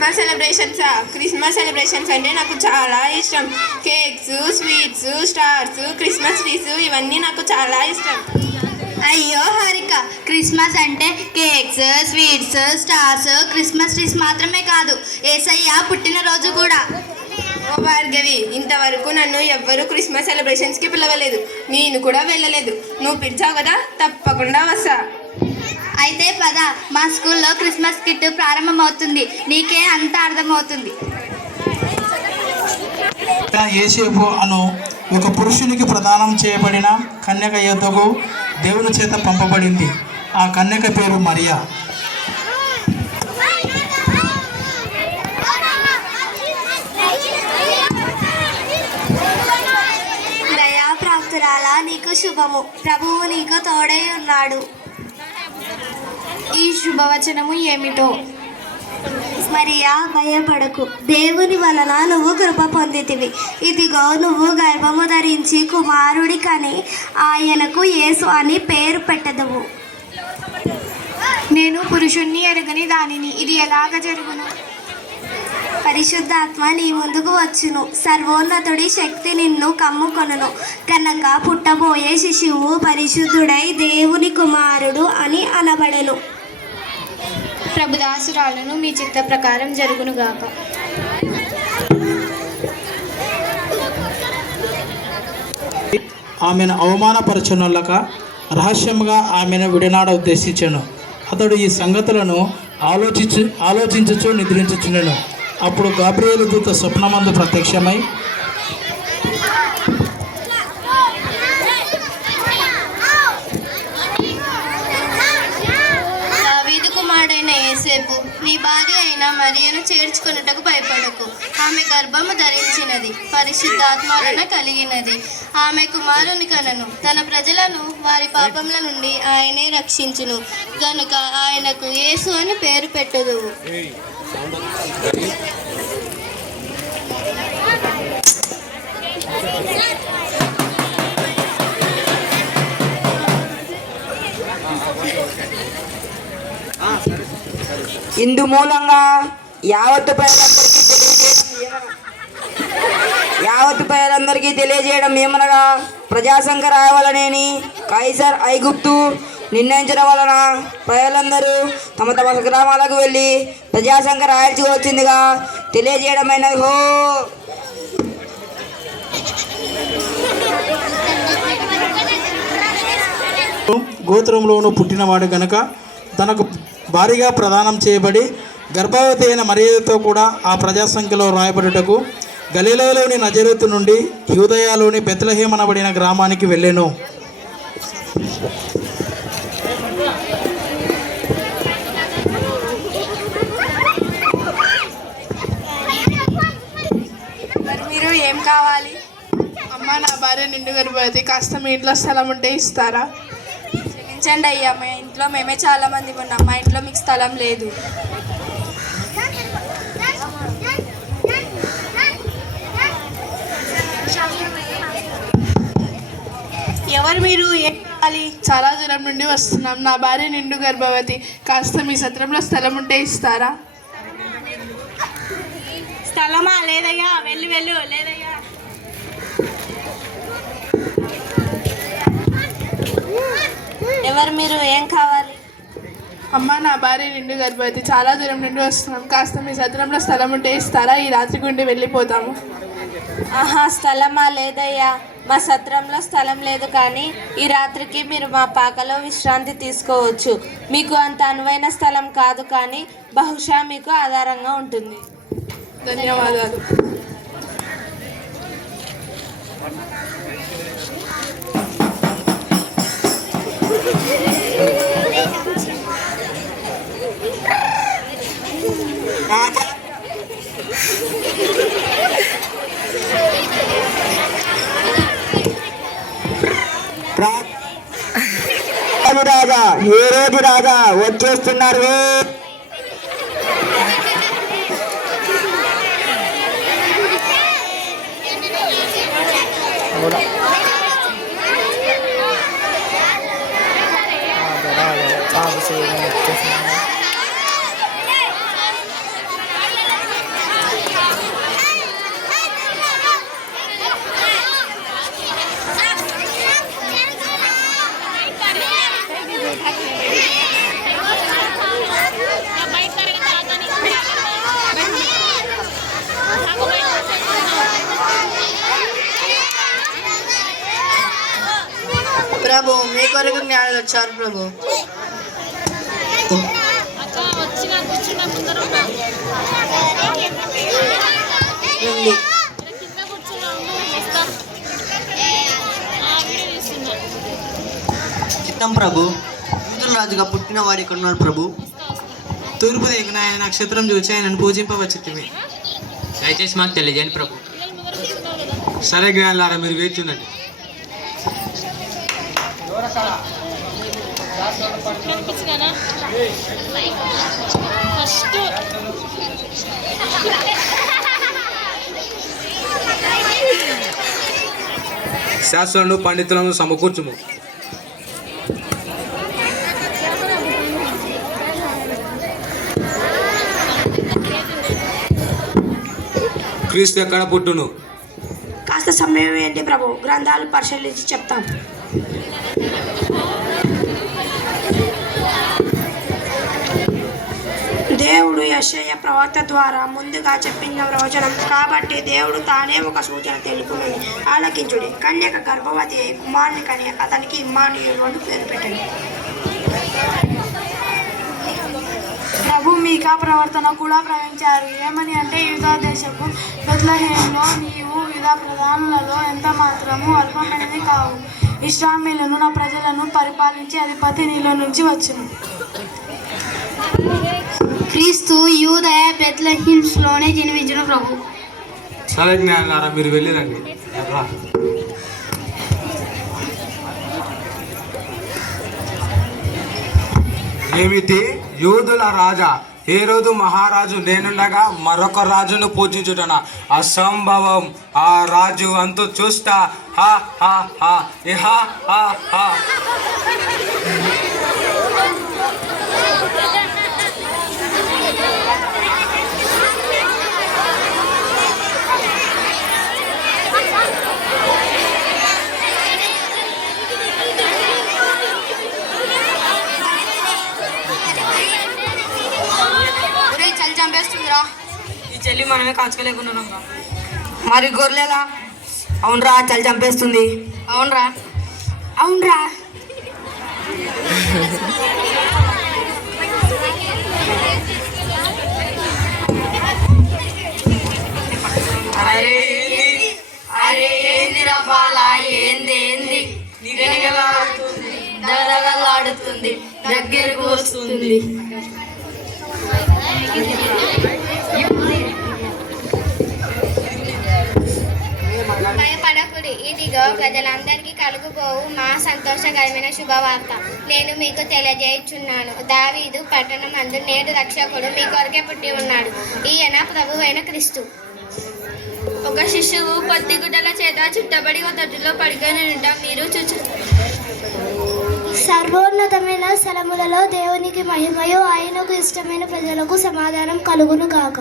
Christmas celebrations అంటే నాకు చాలా ఇష్టం. Cakes, sweets, stars, Christmas trees ఇవన్నీ నాకు చాలా ఇష్టం. అయ్యో హారిక, క్రిస్మస్ అంటే cakes, sweets, stars, Christmas trees మాత్రమే కాదు, యేసయ్య పుట్టినరోజు కూడా. ఓ భార్గవి, ఇంతవరకు నన్ను ఎవ్వరూ క్రిస్మస్ సెలబ్రేషన్స్కి పిలవలేదు. నేను కూడా వెళ్ళలేదు. నువ్వు పిలిచావు కదా, తప్పకుండా వస్తా. అయితే పద, మా స్కూల్లో క్రిస్మస్ కిట్ ప్రారంభమవుతుంది, నీకే అంత అర్థమవుతుంది. యేసేపు అను ఒక పురుషునికి ప్రదానం చేయబడిన కన్యక యొద్దకు దేవుని చేత పంపబడింది. ఆ కన్యక పేరు మరియా. దయాప్రాప్తురాలా, నీకు శుభము, ప్రభువు నీకు తోడై ఉన్నాడు. ఈ శుభవచనము ఏమిటో? మరియా, భయపడకు, దేవుని వలన నువ్వు కృప పొందితివి. ఇదిగో, నువ్వు గర్భము ధరించి కుమారుడి కని ఆయనకు యేసు అని పేరు పెట్టదవు. నేను పురుషుణ్ణి ఎరగని దానిని, ఇది ఎలాగ జరుగును? పరిశుద్ధాత్మ నీ ముందుకు వచ్చును, సర్వోన్నతుడి శక్తి నిన్ను కమ్ముకొనును కనుక పుట్టబోయే శిశువు పరిశుద్ధుడై దేవుని కుమారుడు అని అనబడెను. ప్రభుదాసురాలను మీ చిత్త ప్రకారం జరుగునుగాక. ఆమెను అవమానపరచునొల్లక రహస్యముగా ఆమెను విడనాడ ఉద్దేశించాను. అతడు ఈ సంగతులను ఆలోచించుచు నిద్రించుచుండెను. అప్పుడు గాబ్రియేలు దూత స్వప్నమందు ప్రత్యక్షమై, యేసేపు, నీ భార్య అయిన మరియను చేర్చుకొనుటకు భయపడకు. ఆమె గర్భము ధరించినది, పరిశుద్ధాత్మ వలన కలిగినది. ఆమె కుమారుని కనను. తన ప్రజలను వారి పాపముల నుండి ఆయనే రక్షించును గనుక ఆయనకు యేసు అని పేరు పెట్టుదువు. ఇందు మూలంగా యావత్తు ప్రజలందరికీ తెలియజేయడం ఏమనగా, ప్రజాసంఖ్య రావాలనేని కైసర్ ఐగుప్తు నిర్ణయించడం వలన ప్రజలందరూ తమ తమ గ్రామాలకు వెళ్ళి ప్రజాసంఖ్య రాయాల్సి వచ్చిందిగా తెలియజేయడమైనది. హో గోత్రంలోనూ పుట్టినవాడు గనుక తనకు భారీగా ప్రదానం చేయబడి గర్భవతి అయిన మరియతో కూడా ఆ ప్రజాసంఖ్యలో రాయబడుటకు గలిలయలోని నజరేతు నుండి యూదయలోని బెత్లెహేము అనబడిన గ్రామానికి వెళ్ళెను. మీరు ఏం కావాలి? అమ్మ, నా భార్య నిండు గర్భవతి, కాస్త మీ ఇంట్లో స్థలం ఉంటే ఇస్తారా? క్షమించండి అయ్యా, మా ఇంట్లో మేమే చాలా మంది ఉన్నాం, మా ఇంట్లో మీకు స్థలం లేదు. ఎవరు మీరు? ఏం కావాలి? చాలా దూరం నుండి వస్తున్నాం, నా భార్య నిండు గర్భవతి, కాస్త మీ సత్రంలో స్థలం ఉంటే ఇస్తారా? స్థలమా? లేదయ్యా, వెళ్ళు లేదయ్యా. ఎవరు మీరు? ఏం కావాలి? అమ్మ, నా భార్య నిండు గర్భవతి, చాలా దూరం నుండి వస్తున్నాం, కాస్త మీ సత్రంలో స్థలం ఉంటే ఇస్తారా? ఈ రాత్రికి ఉండి వెళ్ళిపోతాము. ఆహా, స్థలమా? లేదయ్యా, మా సత్రంలో స్థలం లేదు, కానీ ఈ రాత్రికి మీరు మా పాకలో విశ్రాంతి తీసుకోవచ్చు. మీకు అంత అనువైన స్థలం కాదు, కానీ బహుశా మీకు ఆధారంగా ఉంటుంది. ధన్యవాదాలు. రాజా, ఏ రోజు రాజా వచ్చేస్తున్నారు. కొరకు జ్ఞానులు వచ్చారు ప్రభు. చిత్తం ప్రభు. యూదుల రాజుగా పుట్టిన వాడు ఇక్కడ ఉన్నాడు ప్రభు. తూర్పు దిక్కున ఆయన నక్షత్రం చూసి ఆయనను పూజింపవచ్చుతిమి. దయచేసి మాకు తెలియజేయండి ప్రభు. సరే జ్ఞానులారా, మీరు వేచుండండి. శాస్త్రులను పండితులను సమకూర్చుము. క్రీస్తు ఎక్కడ పుట్టును? కాస్త సమయం ఏంటి ప్రభు, గ్రంథాలు పరిశీలించి చెప్తాం. దేవుడు యెషయా ప్రవక్త ద్వారా ముందుగా చెప్పిన ప్రవచనం కాబట్టి దేవుడు తానే ఒక సూచన తెలుపునని ఆలకించుడి. కన్యక గర్భవతి అయి కుమారుని కన్యక అతనికి ఇమ్మానుయేలు అని పేరు పెట్టండి. ప్రభు మీకా ప్రవర్తన కూడా ప్రవహించారు. ఏమని అంటే, యూదా దేశపు బెత్లెహేములో నీవు యూదా ప్రధానులలో ఎంత మాత్రము అల్పమైనది కావు. ఇశ్రాయేలును నా ప్రజలను పరిపాలించే అధిపతి నీలో నుంచి వచ్చును. క్రీస్తు యూదయ బెత్లెహేమ్స్లోనే జన్మించిన ప్రభు. సరే జ్ఞానులారా, మీరు వెళ్ళిరండి. ఏమిటి? యూదుల రాజా హేరోదు మహారాజు నేనుండగా మరొక రాజును పూజించుటన అసంభవం. ఆ రాజు అంతు చూస్తా. హా హా హా హా హా హా. చలి చంపేస్తుందిరా. ఈ చెల్లి మనమే కాచుకోలేకున్నాం. మరి గొర్రెలా? అవునరా, చలి చంపేస్తుంది. అవునరా. అవునరా. అరే ఏందిరా బాల, ఏంది దరగలాడుతుంది, దగ్గరకు వస్తుంది. భయపడకుడి, ఇదిగో ప్రజలందరికీ కలుగుబోవు మా సంతోషకరమైన శుభవార్త నేను మీకు తెలియజేయుచున్నాను. దావీదు పట్టణమందు నేడు రక్షకుడు మీ కొరకే పుట్టి ఉన్నాడు. ఈయన ప్రభువైన క్రీస్తు. ఒక శిశువు పొత్తిగుడ్డల చేత చుట్టబడి ఒక తొట్టిలో పడుకొని ఉండటం మీరు సర్వోన్నతమైన స్థలములలో దేవునికి మహిమయు, ఆయనకు ఇష్టమైన ప్రజలకు సమాధానం కలుగును గాక.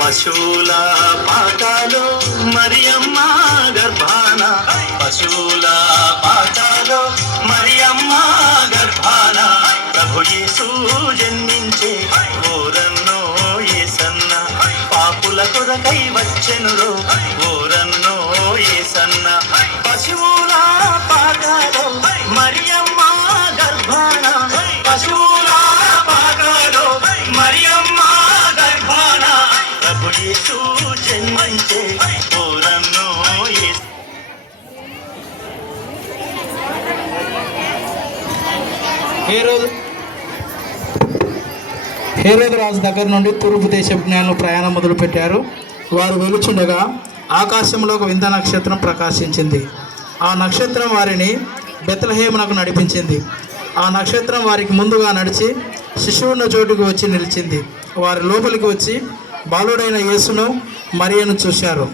పశువుల పాటలు మరియమ్మ గర్భాన పశువుల పాటలో మరియమ్మ గర్భాన ప్రభు యేసు జన్మించే ఓరన్నో యేసన్న పాపుల కొరకై వచ్చెనురో ఓరన్నో యేసన్న పశువుల పాటలో మరియమ్మ గర్భాన పశువుల పాటలో మరియమ్మ గర్భాన ప్రభు యేసు జన్మించే ఓరన్నో యేసన్న. హేరోదు రాజు దగ్గర నుండి తూర్పు దేశ జ్ఞానులు ప్రయాణం మొదలుపెట్టారు. వారు వెలుచుండగా ఆకాశంలో ఒక వింత నక్షత్రం ప్రకాశించింది. ఆ నక్షత్రం వారిని బెత్లెహేమునకు నడిపించింది. ఆ నక్షత్రం వారికి ముందుగా నడిచి శిశువున్న చోటుకు వచ్చి నిలిచింది. వారి లోపలికి వచ్చి బాలుడైన యేసును మరియను చూశారు.